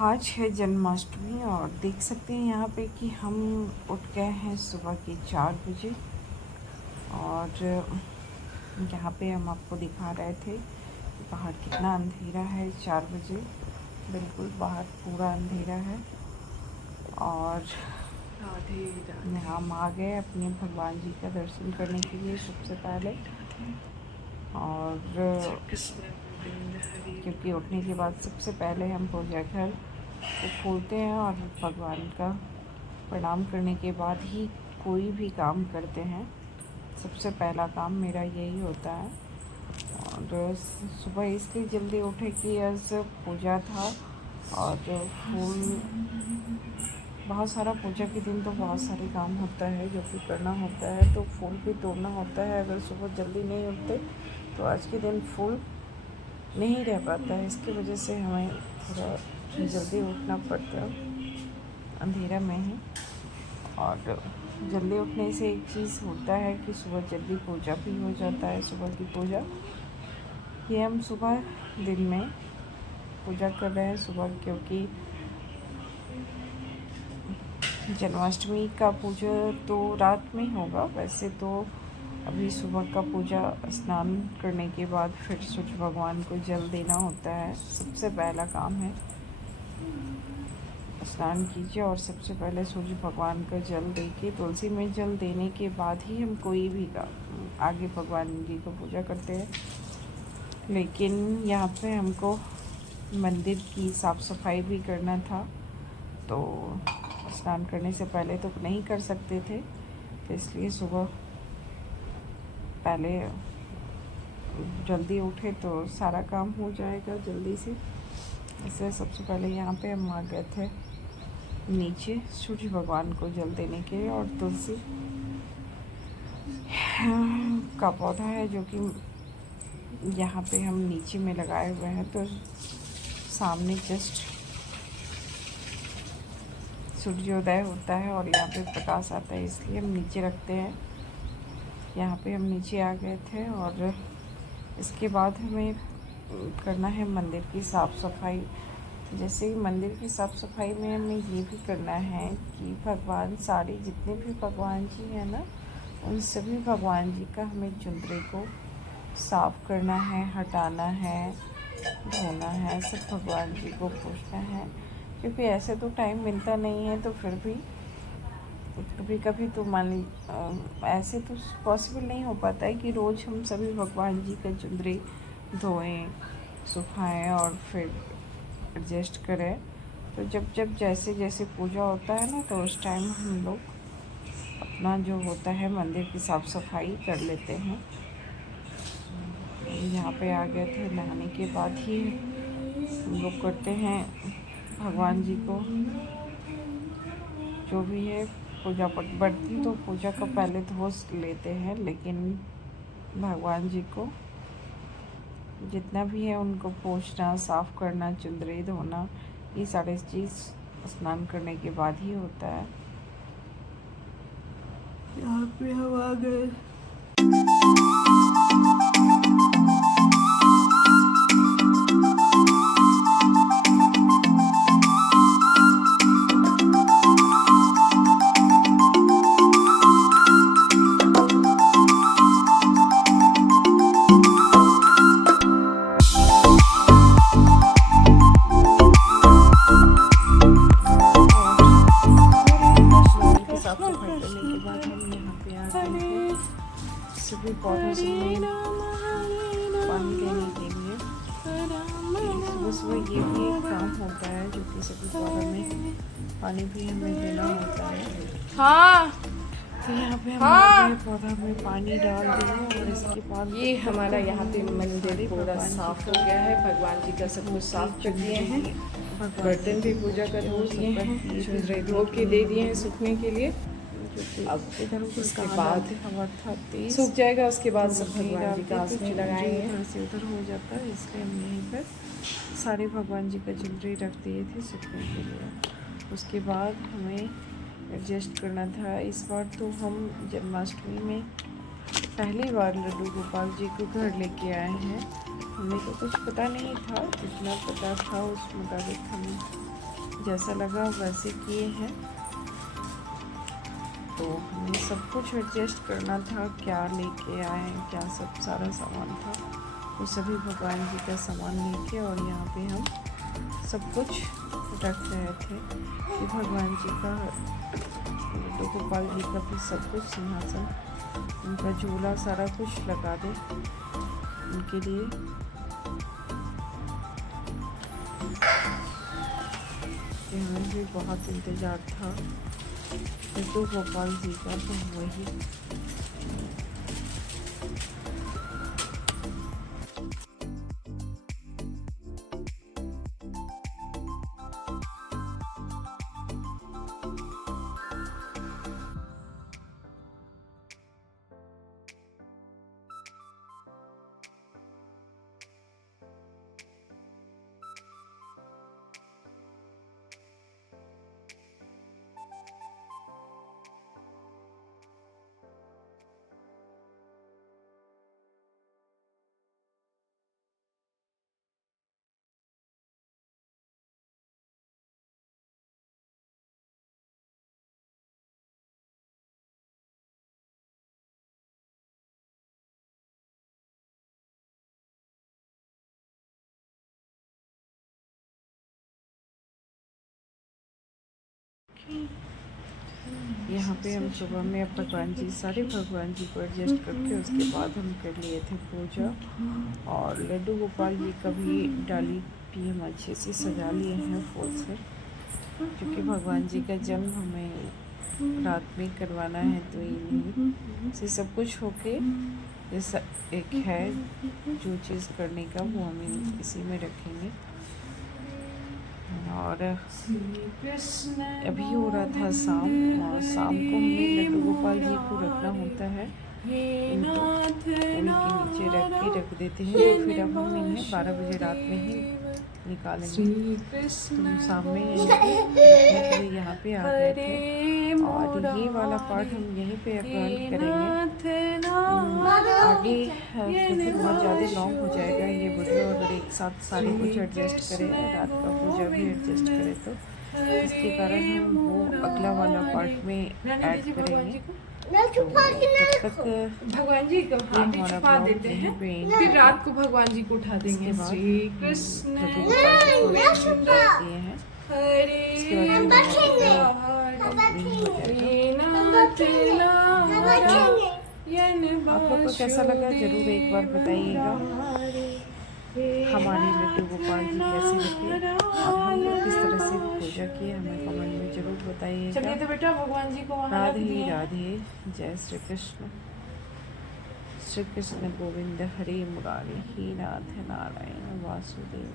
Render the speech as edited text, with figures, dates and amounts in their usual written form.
आज है जन्माष्टमी और देख सकते हैं यहाँ पे कि हम उठ गए हैं सुबह के 4 बजे। और यहाँ पे हम आपको दिखा रहे थे कि बाहर कितना अंधेरा है। 4 बजे बिल्कुल बाहर पूरा अंधेरा है और यहाँ हम आ गए अपने भगवान जी का दर्शन करने के लिए सबसे पहले। और क्योंकि उठने के बाद सबसे पहले हम पूजा घर को खोलते हैं और भगवान का प्रणाम करने के बाद ही कोई भी काम करते हैं। सबसे पहला काम मेरा यही होता है। और सुबह इसलिए जल्दी उठे कि आज पूजा था और फूल बहुत सारा, पूजा के दिन तो बहुत सारे काम होता है जो कि करना होता है, तो फूल भी तोड़ना होता है। अगर सुबह जल्दी नहीं उठते तो आज के दिन फूल नहीं रह पाता है। इसकी वजह से हमें थोड़ा जल्दी उठना पड़ता है अंधेरा में ही। और जल्दी उठने से एक चीज़ होता है कि सुबह जल्दी पूजा भी हो जाता है। सुबह की पूजा ये हम सुबह दिन में पूजा कर रहे हैं सुबह, क्योंकि जन्माष्टमी का पूजा तो रात में होगा। वैसे तो अभी सुबह का पूजा स्नान करने के बाद फिर सूर्य भगवान को जल देना होता है। सबसे पहला काम है स्नान कीजिए और सबसे पहले सूर्य भगवान का जल देके, तुलसी में जल देने के बाद ही हम कोई भी काम आगे भगवान जी को पूजा करते हैं। लेकिन यहाँ पे हमको मंदिर की साफ़ सफाई भी करना था, तो स्नान करने से पहले तो नहीं कर सकते थे, तो इसलिए सुबह पहले जल्दी उठे तो सारा काम हो जाएगा जल्दी से। इसलिए सबसे पहले यहाँ पे हम आ गए थे नीचे सूर्य भगवान को जल देने के लिए। और तुलसी का पौधा है जो कि यहाँ पे हम नीचे में लगाए हुए हैं, तो सामने जस्ट सूर्योदय होता है और यहाँ पे प्रकाश आता है, इसलिए हम नीचे रखते हैं। यहाँ पे हम नीचे आ गए थे और इसके बाद हमें करना है मंदिर की साफ़ सफाई। जैसे ही मंदिर की साफ़ सफाई में हमें ये भी करना है कि भगवान, सारे जितने भी भगवान जी हैं ना, उन सभी भगवान जी का हमें चुंदरी को साफ़ करना है, हटाना है, धोना है, सब भगवान जी को पूछना है। क्योंकि ऐसे तो टाइम मिलता नहीं है, तो फिर भी कभी कभी तो मान ली ऐसे तो पॉसिबल नहीं हो पाता है कि रोज़ हम सभी भगवान जी का चुंदरी धोएं, सुखाएं और फिर एडजस्ट करें। तो जब जब जैसे जैसे पूजा होता है ना, तो उस टाइम हम लोग अपना जो होता है मंदिर की साफ़ सफाई कर लेते हैं। यहाँ पे आ गए थे, नहाने के बाद ही हम लोग करते हैं भगवान जी को जो भी है पूजा बढ़ती, तो पूजा का पहले धो लेते हैं। लेकिन भगवान जी को जितना भी है उनको पोंछना, साफ़ करना, चुंदरी धोना, ये सारे चीज़ स्नान करने के बाद ही होता है। यहाँ पे हम आ गए। सभी पौधों से पानी देने के लिए सुबह सुबह ये भी एक काम होता है, जो कि सभी पौधों में पानी भी हमें देना होता है। हाँ, तो यहाँ पे हम पौधा में पानी डाल दिए और इसके बाद ये हमारा यहाँ पे मंदिर पूरा साफ हो गया है। भगवान जी का सब कुछ साफ कर दिए हैं, बर्तन भी पूजा कर धो दिए हैं, चुंदरी धो के दे दिए हैं सूखने के लिए। अब इधर उसके बाद हवा था तेज, सूख जाएगा, उसके बाद सब भगवान जी का आसने लगाएंगे। इधर से उधर हो जाता है, इसलिए हम यहीं पर सारे भगवान जी का चुंदरी रख दिए थे सूखने के लिए। उसके बाद हमें एडजस्ट करना था। इस बार तो हम जन्माष्टमी में पहली बार लड्डू गोपाल जी को घर लेके आए हैं। हमें तो कुछ पता नहीं था, जितना पता था उस मुताबिक हम जैसा लगा वैसे किए हैं। तो हमें सब कुछ एडजस्ट करना था, क्या लेके आए, क्या सब सारा सामान था, वो सभी भगवान जी का सामान लेके और यहाँ पे हम सब कुछ रख रहे थे कि भगवान जी का, लड्डू गोपाल जी का भी सब कुछ, सिंहासन, उनका झूला, सारा कुछ लगा दें उनके लिए। हमें भी बहुत इंतज़ार था लड्डू गोपाल जी का, तो वही यहाँ पे हम सुबह में भगवान जी, सारे भगवान जी को एडजस्ट करके उसके बाद हम कर लिए थे पूजा। और लड्डू गोपाल जी का भी डाली भी हम अच्छे से सजा लिए हैं फूल से, क्योंकि भगवान जी का जन्म हमें रात में करवाना है, तो इन्हीं से सब कुछ होके जैसा एक है जो चीज़ करने का, वो हम इसी में रखेंगे। और अभी हो रहा था शाम, और शाम को हमें लड्डू गोपाल जी को रखना होता है, उनको उनके नीचे रख देते हैं, तो फिर अब हम इन्हें 12 बजे रात में ही निकालेंगे। तो सामने यहाँ पे आ गए थे, और ये वाला पार्ट हम यहीं पे अपलोड करेंगे। आगे क्योंकि बहुत ज़्यादा लॉन्ग हो जाएगा ये वीडियो, अगर एक साथ सारे कुछ एडजस्ट करें, रात का पूजा भी एडजस्ट करें, तो इसके कारण हम वो अगला वाला पार्ट में ऐड करेंगे। तो तब तक भगवान जी को छुपा देते हैं, फिर रात को भगवान जी को उठा देंगे। श्री कृष्ण आप लोग को कैसा लगा जरूर एक बार बताइएगा। हमारे लड्डू गोपाल जी कैसे लगे और हम लोग किस तरह से पूजा किए, हमें कमेंट में जरूर बताइएगा। चलिए तो बेटा भगवान जी को राधे राधे, जय श्री कृष्ण। श्री कृष्ण गोविंद हरे मुरारी, हे नाथ नारायण वासुदेव।